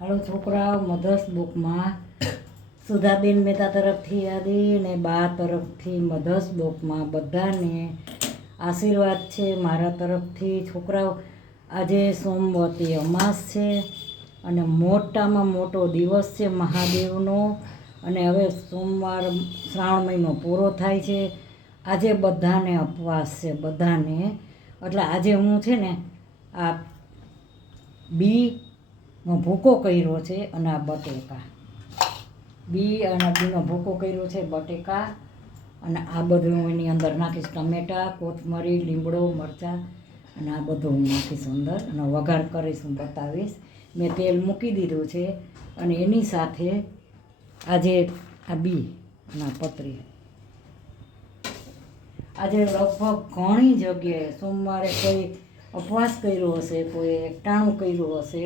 હાલો છોકરાઓ, મધર્સ બુકમાં સુધાબેન મહેતા તરફથી યાદી અને બા તરફથી મધર્સ બુકમાં બધાને આશીર્વાદ છે મારા તરફથી. છોકરાઓ, આજે સોમવતી અમાસ છે અને મોટામાં મોટો દિવસ છે મહાદેવનો. અને હવે સોમવાર શ્રાવણ મહિનો પૂરો થાય છે. આજે બધાને ઉપવાસ છે, બધાને. એટલે આજે હું છે ને આ બીનો ભૂકો કર્યો છે અને આ બટેકા, બી અને બીનો ભૂકો કર્યો છે, બટેકા અને આ બધું હું એની અંદર નાખીશ. ટમેટાં, કોથમરી, લીમડો, મરચાં અને આ બધું હું નાખીશ અંદર અને વઘાર કરીશ, હું બતાવીશ. મેં તેલ મૂકી દીધું છે અને એની સાથે આજે આ બી અને આ પતરી. આજે લગભગ ઘણી જગ્યાએ સોમવારે કોઈ ઉપવાસ કર્યો હશે, કોઈ એકટાણું કર્યું હશે.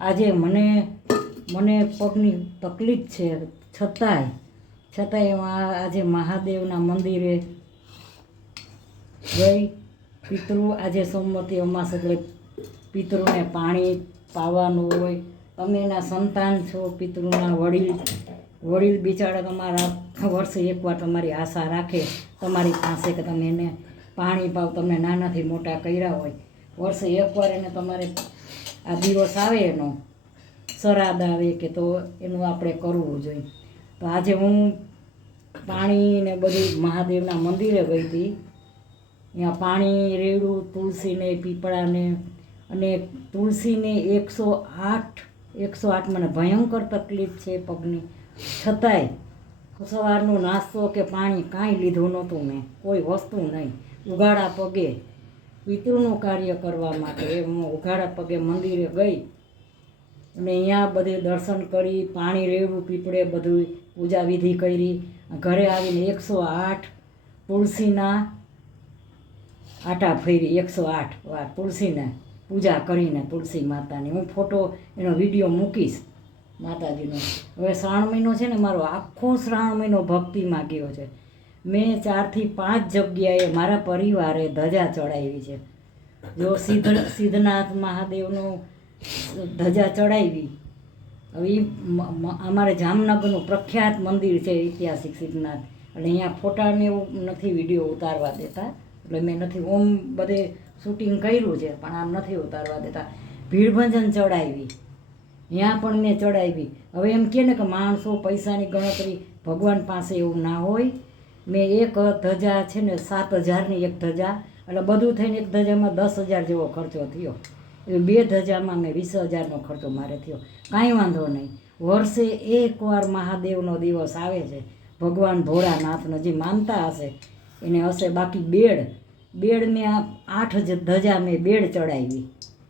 આજે મને પગની તકલીફ છે, છતાંય આજે મહાદેવના મંદિરે ગઈ. પિતૃ આજે સોમવતી અમાસ એટલે પિતૃને પાણી પાવાનું હોય. તમે એના સંતાન છો, પિતૃના વડીલ બિચારા તમારા વર્ષે એકવાર તમારી આશા રાખે તમારી પાસે કે તમે એને પાણી પાવ. તમને નાનાથી મોટા કર્યા હોય, વર્ષે એકવાર એને તમારે આ દિવસ આવે, એનો શ્રાદ્ધ આવે કે તો એનું આપણે કરવું જોઈએ. તો આજે હું પાણી ને બધું મહાદેવના મંદિરે ગઈ હતી. ત્યાં પાણી રેડું, તુલસીને, પીપળાને અને તુલસીને 108 મને ભયંકર તકલીફ છે પગની. છતાંય સવારનો નાસ્તો કે પાણી કાંઈ લીધું નહોતું મેં, કોઈ વસ્તુ નહીં. ઉઘાડા પગે પિતૃનું કાર્ય કરવા માટે હું ઉઘાડા પગે મંદિરે ગઈ અને અહીંયા બધે દર્શન કરી, પાણી રેડું, પીપળે બધું પૂજા વિધિ કરી. ઘરે આવીને 108 તુલસીના આટા ફેરી, 108 વાર તુલસીને પૂજા કરીને, તુલસી માતાની. હું ફોટો એનો વિડીયો મૂકીશ માતાજીનો. હવે શ્રાવણ મહિનો છે ને, મારો આખો શ્રાવણ મહિનો ભક્તિમાં ગયો છે. મેં 4 થી 5 જગ્યાએ મારા પરિવારે ધજા ચડાવી છે. જો સિદ્ધનાથ મહાદેવનું ધજા ચડાવી. હવે અમારે જામનગરનું પ્રખ્યાત મંદિર છે ઐતિહાસિક સિદ્ધનાથ. એટલે અહીંયા ફોટાને એવું નથી વિડીયો ઉતારવા દેતા, એટલે મેં નથી. ઓમ બધે શૂટિંગ કર્યું છે પણ આમ નથી ઉતારવા દેતા. ભીડભંજન ચડાવી, ત્યાં પણ મેં ચડાવી. હવે એમ કહે ને કે માણસો પૈસાની ગણતરી, ભગવાન પાસે એવું ના હોય. મેં એક ધજા છે ને 7,000ની એક ધજા, એટલે બધું થઈને એક ધજામાં 10,000 જેવો ખર્ચો થયો. એ 2 ધજામાં મેં 20,000નો ખર્ચો મારે થયો. કાંઈ વાંધો નહીં. વર્ષે એકવાર મહાદેવનો દિવસ આવે છે. ભગવાન ભોળાનાથનો જે માનતા હશે એને હશે. બાકી બેડ મેં 8 ધજા મેં બેડ ચડાવી.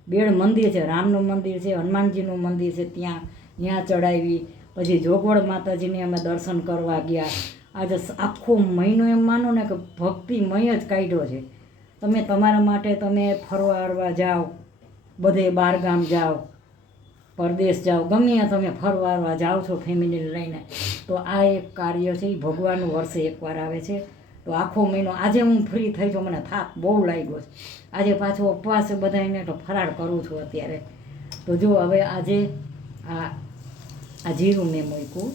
બેડ મંદિર છે, રામનું મંદિર છે, હનુમાનજીનું મંદિર છે, ત્યાં ચડાવી. પછી જોગવડ માતાજીને અમે દર્શન કરવા ગયા. આજે આખો મહિનો એમ માનો ને કે ભક્તિમય જ કાઢ્યો છે. તમે તમારા માટે તમે ફરવા જાઓ, બધે બહારગામ જાઓ, પરદેશ જાઓ, ગમે ત્યાં તમે ફરવા જાઓ છો ફેમિલીને લઈને, તો આ એક કાર્ય છે એ ભગવાનનું વર્ષે એકવાર આવે છે. તો આખો મહિનો આજે હું ફ્રી થઈ છું, મને થાક બહુ લાગ્યો છે. આજે પાછો ઉપવાસ બધાને તો ફરાળ કરું છું અત્યારે. તો જો હવે આજે આ જીરું મેં મૂક્યું,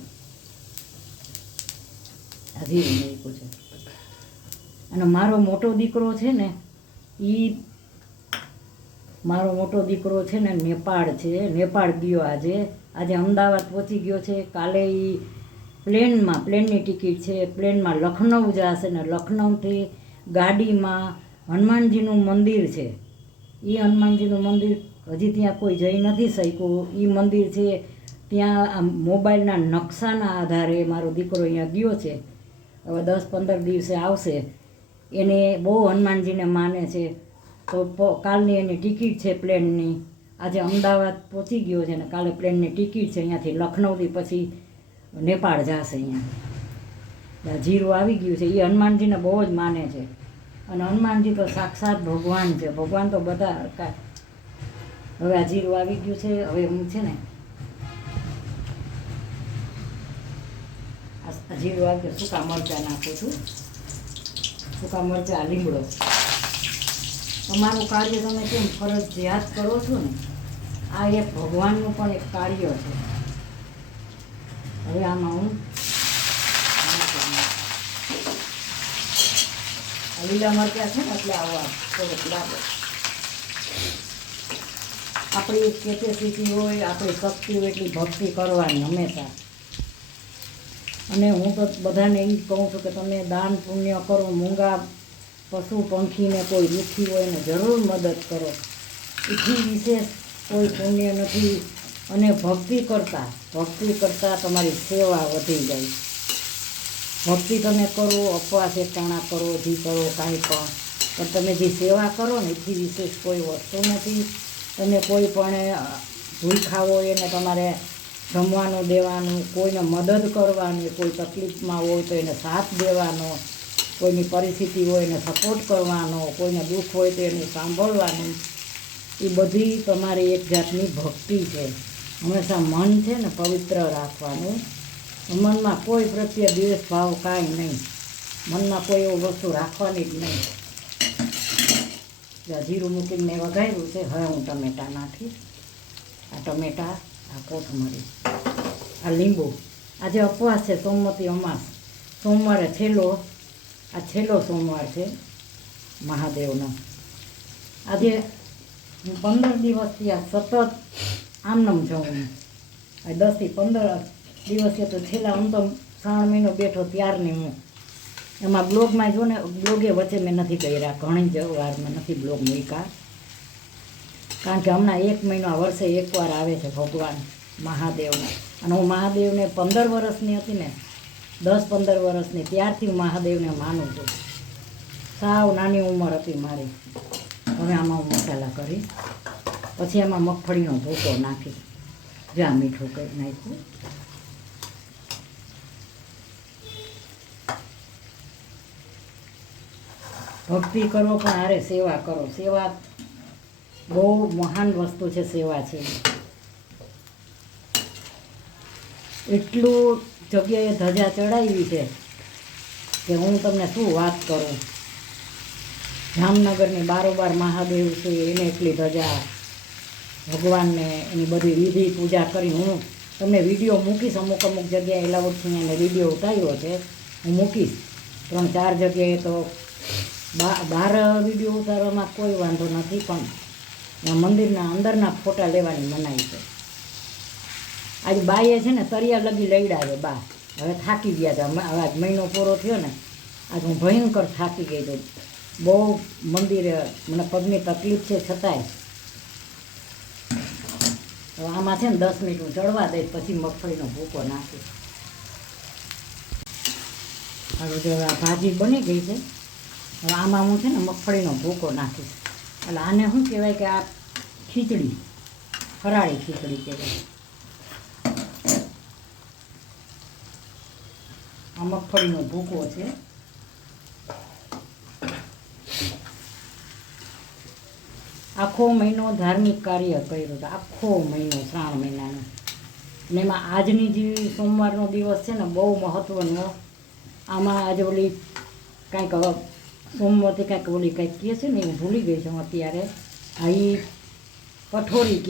આ જીરું મૂક્યું છે. અને મારો મોટો દીકરો છે ને, મારો મોટો દીકરો છે ને નેપાળ છે, નેપાળ ગયો. આજે અમદાવાદ પહોંચી ગયો છે. કાલે એ પ્લેનની ટિકિટ છે, પ્લેનમાં લખનઉ જશે ને લખનઉથી ગાડીમાં હનુમાનજીનું મંદિર છે. એ હનુમાનજીનું મંદિર હજી ત્યાં કોઈ જઈ નથી શક્યું. એ મંદિર છે ત્યાં મોબાઈલના નકશાના આધારે મારો દીકરો અહીંયા ગયો છે. હવે 10-15 દિવસે આવશે. એને બહુ હનુમાનજીને માને છે. તો કાલની એની ટિકિટ છે પ્લેનની. આજે અમદાવાદ પહોંચી ગયો છે ને કાલે પ્લેનની ટિકિટ છે. અહીંયાથી લખનઉથી પછી નેપાળ જશે. અહીંયા જીરું આવી ગયું છે. એ હનુમાનજીને બહુ જ માને છે. અને હનુમાનજી તો સાક્ષાત ભગવાન છે. ભગવાન તો બધા હરકા. હવે આ જીરું આવી ગયું છે. હવે હું છે ને આ જીરું આવી ગયું, સૂકા મરચાં નાખું છું. સૂકા મરચાં, લીમડો. તમારું કાર્ય તમે કેમ ફરજિયાત કરો છો ને, આ એક ભગવાનનું પણ એક કાર્ય છે. હવે આમાં હું લીલા મરચાં છે ને એટલે આવા થોડુંક લાગે. આપણી કેપેસિટી હોય, આપણી શક્તિ હોય એટલી ભક્તિ કરવાની હંમેશા. અને હું તો બધાને એ જ કહું છું કે તમે દાન પુણ્ય કરો, મૂંગા પશુ પંખીને કોઈ દુઃખી હોય ને જરૂર મદદ કરો. એથી વિશેષ કોઈ પુણ્ય નથી. અને ભક્તિ કરતાં તમારી સેવા વધી જાય. ભક્તિ તમે કરો, ઉપવાસ એકટાણા કરો, જે કરો કાંઈ પણ તમે જે સેવા કરો ને એથી વિશેષ કોઈ વસ્તુ નથી. તમે કોઈ પણ ભૂખ્યા હોય એને તમારે જમવાનું દેવાનું, કોઈને મદદ કરવાની, કોઈ તકલીફમાં હોય તો એને સાથ દેવાનો, કોઈની પરિસ્થિતિ હોય એને સપોર્ટ કરવાનો, કોઈને દુઃખ હોય તો એને સાંભળવાનું. એ બધી તમારી એક જાતની ભક્તિ છે. હંમેશા મન છે ને પવિત્ર રાખવાનું. મનમાં કોઈ પ્રત્યે દ્વેષ ભાવ કાંઈ નહીં. મનમાં કોઈ એવું વસ્તુ રાખવાની જ નહીં. જીરું મૂકીને મેં વઘાર્યું છે. હવે હું ટમેટાં નાખીશ. આ ટમેટાં, આ કોથમરી, આ લીંબુ. આજે ઉપવાસ છે, સોમવતી અમાસ. સોમવારે આ છેલ્લો સોમવાર છે મહાદેવનો. આજે હું 15 દિવસથી આ સતત આમનામ જાઉં. આ 10 થી 15 દિવસે તો છેલ્લા હું તો 3 મહિનો બેઠો ત્યારની હું એમાં બ્લોગમાં જો ને, બ્લોગે વચ્ચે મેં નથી કર્યા. ઘણી જ વાર મેં નથી બ્લોગ મૂક્યા. કારણ કે હમણાં 1 મહિનો આ વર્ષે એકવાર આવે છે ભગવાન મહાદેવને. અને હું મહાદેવને 15 વર્ષની હતી ને, 10-15 વર્ષની, ત્યારથી હું મહાદેવને માનું છું. સાવ નાની ઉંમર હતી મારી. હવે આમાં હું મસાલા કરીશ. પછી એમાં મગફળીનો ભૂકો નાખીશ. જ્યાં મીઠું કંઈ નાખ્યું. ભક્તિ કરો પણ હારે સેવા કરો. સેવા બહુ મહાન વસ્તુ છે. સેવા છે એટલું જગ્યાએ ધજા ચડાવી છે કે હું તમને શું વાત કરું. જામનગરની બારોબાર મહાદેવ છે, એને એટલી ધજા, ભગવાનને એની બધી વિધિ પૂજા કરી. હું તમને વિડીયો મૂકીશ. અમુક જગ્યાએ એલાવડથી એને વિડીયો ઉતાર્યો છે, હું મૂકીશ. 3-4 જગ્યાએ તો બહાર વિડીયો ઉતારવામાં કોઈ વાંધો નથી, પણ મંદિરના અંદરના ફોટા લેવાની મનાઈ છે. આજે બાએ છે ને તરિયા લગી લઈડા છે બા. હવે થાકી ગયા છે. હવે મહિનો પૂરો થયો ને, આજે હું ભયંકર થાકી ગઈ છું. બહુ મંદિરે મને પગની તકલીફ છે છતાંય. હવે આમાં છે ને 10 મિનિટ હું ચડવા દઈશ, પછી મગફળીનો ભૂકો નાખીશ. હવે જો આ ભાજી બની ગઈ છે. હવે આમાં હું છે ને મગફળીનો ભૂકો નાખીશ. એટલે આને શું કહેવાય કે આ ખીચડી, ફરાળી ખીચડી કહેવાય. આ મગફળીનો ભૂકો છે. આખો મહિનો ધાર્મિક કાર્ય કર્યું હતું. આખો મહિનો, શ્રાવણ મહિનાનો. અને એમાં આજની જે સોમવારનો દિવસ છે ને બહુ મહત્ત્વનો. આમાં આજે ઓલી કાંઈક સોમવારથી કાંઈક ઓલી કંઈક કહે છે ને, હું ભૂલી ગઈ છું અત્યારે. આ એ પઠોરી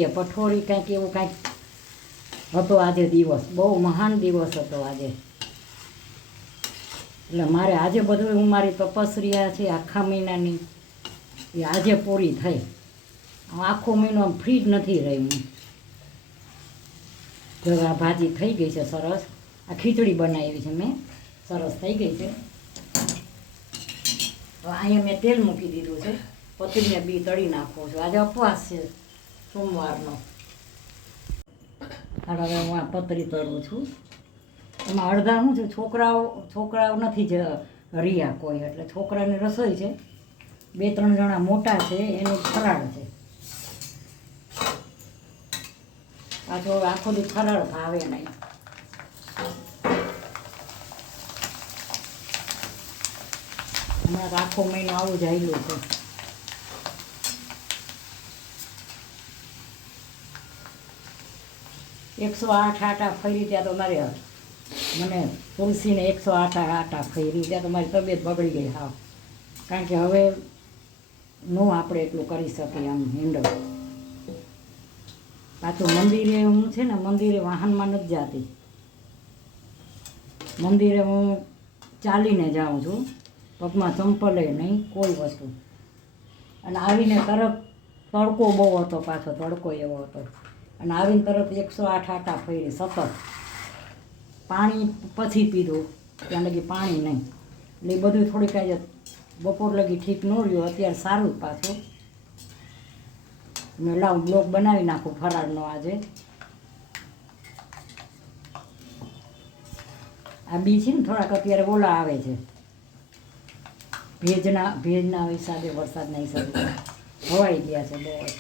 કાંઈક એવું કાંઈક હતો આજે દિવસ. બહુ મહાન દિવસ હતો આજે. એટલે મારે આજે બધું હું મારી તપસ્યા છે આખા મહિનાની એ આજે પૂરી થઈ. આખો મહિનો આમ ફ્રી જ નથી રહી હું. જો આ ભાજી થઈ ગઈ છે સરસ. આ ખીચડી બનાવી છે મેં, સરસ થઈ ગઈ છે. તો અહીંયા મેં તેલ મૂકી દીધું છે. પતરીને બી તળી નાખું છું. આજે ઉપવાસ છે સોમવારનો. હવે હું આ પતરી તળું છું. એમાં અડધા શું છે, છોકરાઓ નથી જ રહ્યા કોઈ, એટલે છોકરાની રસોઈ છે. 2-3 જણા મોટા છે, એનું ફરાળ છે. પાછો હવે આખો દી ફરાળ ભાવે નહીં. હમણાં તો આખો મહિનો આવું જ આવેલું છે. એકસો 8 આટા ફરી ત્યાં તો મને તુલસીને 108 આટા ફરી ત્યાં તો મારી તબિયત બગડી ગઈ હાવ. કારણ કે હવે આપણે એટલું કરી શકીએ આમ હેન્ડલ. પાછું મંદિરે હું છે ને મંદિરે વાહનમાં નથી જતી, મંદિરે હું ચાલીને જાઉં છું, પગમાં ચંપલે નહીં કોઈ વસ્તુ. અને આવીને તરત તડકો બહુ હતો, પાછો તડકો એવો હતો, અને આવીને તરત 108 આટા ફરી સતત. પાણી પછી પીધું, ત્યાં લગી પાણી નહીં, એટલે એ બધું થોડીક આજે બપોર લગી ઠીક ન રહ્યું, અત્યારે સારું પાછું. મેં લાવ બ્લોગ બનાવી નાખું ફરાળનો આજે. આ બી છે ને થોડાક અત્યારે ઓલા આવે છે, ભેજના હિસાબે, વરસાદના હિસાબે ધોવાઈ ગયા છે બહુ જ.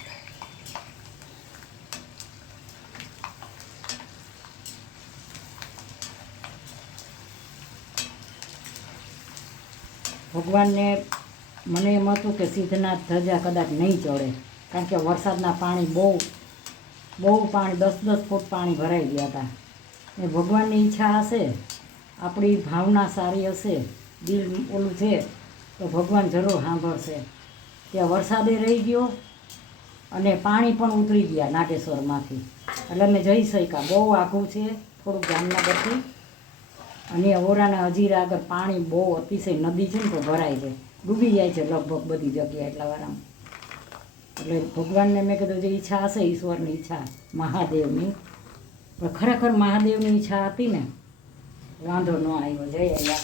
ભગવાનને મને એમ હતું કે સિદ્ધનાથ ધજા કદાચ નહીં ચડે, કારણ કે વરસાદના પાણી બહુ પાણી 10-10 ફૂટ પાણી ભરાઈ ગયા હતા. એ ભગવાનની ઈચ્છા હશે, આપણી ભાવના સારી હશે, દિલ ઓલું છે તો ભગવાન જરૂર સાંભળશે. ત્યાં વરસાદે રહી ગયો અને પાણી પણ ઉતરી ગયા નાગેશ્વરમાંથી, એટલે અમે જઈ શક્યા. બહુ આઘું છે થોડુંક જામનગરથી, અને ઓરાના હજીરા આગળ પાણી બહુ અતિશય, નદી છે ને તો ભરાય છે, ડૂબી જાય છે લગભગ બધી જગ્યાએ એટલા વારમાં. એટલે ભગવાનને મેં કીધું જે ઈચ્છા હશે, ઈશ્વરની ઈચ્છા, મહાદેવની, પણ ખરેખર મહાદેવની ઈચ્છા હતી ને, વાંધો ન આવ્યો. જય અહીંયા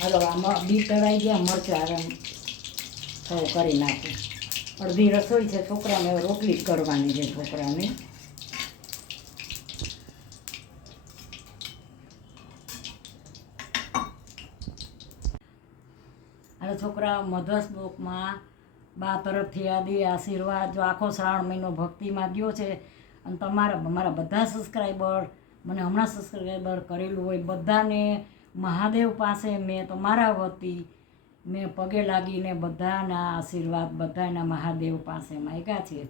હાલો. આમાં બી તળાઈ ગયા, મરચાં આરામ સૌ કરી નાખું. અડધી રસોઈ છે, છોકરાને હવે રોટલી જ કરવાની છે છોકરાને. અને છોકરા મધ્વસ બુકમાં બા તરફથી આદિ આશીર્વાદ. જો આખો શ્રાવણ મહિનો ભક્તિમાં ગયો છે, અને મારા બધા સબસ્ક્રાઈબર, મને હમણાં સબસ્ક્રાઈબર કરેલું હોય બધાને મહાદેવ પાસે મેં તમારા વતી મેં પગે લાગીને બધાના આશીર્વાદ, બધાના મહાદેવ પાસે માંગ્યા છે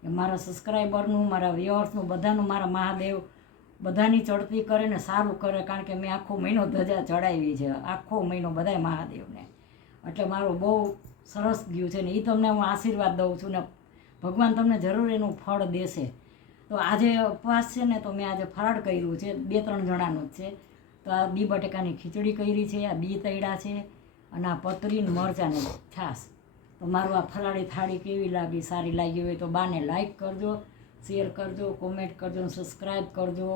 કે મારા સબસ્ક્રાઈબરનું, મારા વ્યુઅર્સનું, બધાનું મારા મહાદેવ બધાની ચડતી કરે ને સારું કરે. કારણ કે મેં આખો મહિનો ધજા ચડાવી છે, આખો મહિનો બધાય મહાદેવને, એટલે મારું બહુ સરસ ગયું છે ને. એ તમને હું આશીર્વાદ દઉં છું ને ભગવાન તમને જરૂર એનું ફળ દેશે. તો આજે ઉપવાસ છે ને, તો મેં આજે ફરાળ કર્યું છે, 2-3 જણાનું જ છે. તો આ બી બટેકાની ખીચડી કરી છે, આ બી તૈડા છે, અને આ પતરી ને મરચાંની છાશ. તો મારું આ ફરાળી થાળી કેવી લાગી, સારી લાગી હોય તો બાને લાઈક કરજો, શેર કરજો, કોમેન્ટ કરજો, સબસ્ક્રાઈબ કરજો.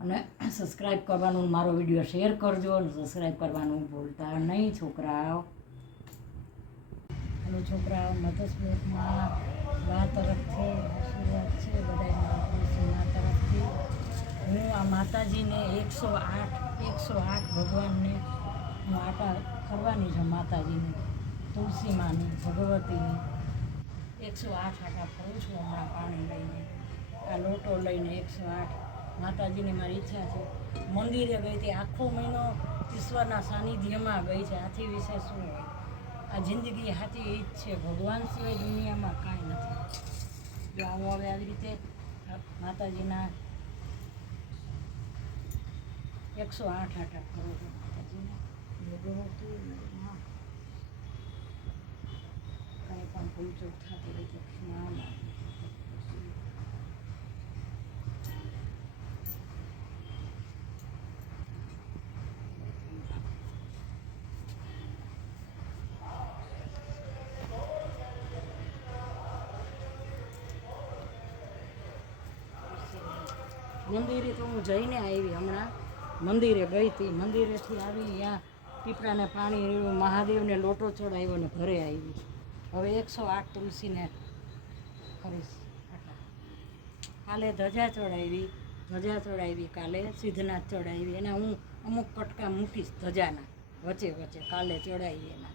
અને સબસ્ક્રાઈબ કરવાનું, મારો વિડીયો શેર કરજો, અને સબસ્ક્રાઈબ કરવાનું ભૂલતા નહીં છોકરાઓ. અને છોકરાઓ મધ્યસ બ્લોકમાં બા તરફથી આશીર્વાદ છે બધાના, મા તરફથી. હું આ માતાજીને 108 ભગવાનને હું આટા કરવાની છું, માતાજીને, તુલસી માની, ભગવતીની 108 આટા ફરું છું હમણાં પાણી લઈને, આ લોટો લઈને 108. માતાજીની મારી ઈચ્છા છે. મંદિરે ગઈ હતી, આખો મહિનો ઈશ્વરના સાનિધ્યમાં ગઈ છે. આથી વિશે શું હોય, આ જિંદગી સાચી એ જ છે, ભગવાન સિવાય દુનિયામાં કાંઈ નથી. જો હું હવે આવી રીતે માતાજીના 108 આટા કરું છું માતાજીને. ભગવતી કંઈ પણ ભૂલચૂક થતી હોય તો ક્ષમા માંગુ. મંદિરે તો હું જઈને આવી, હમણાં મંદિરે ગઈ હતી, મંદિરેથી આવી ત્યાં પીપળાને પાણી રેડ્યું, મહાદેવને લોટો ચડાવ્યો ને ઘરે આવી. હવે 108 તુલસીને કરીશ આટલા. કાલે ધજા ચડાવી, કાલે સિદ્ધનાથ ચડાવી. એના હું અમુક કટકા મૂકીશ ધજાના વચ્ચે કાલે ચડાવી એના.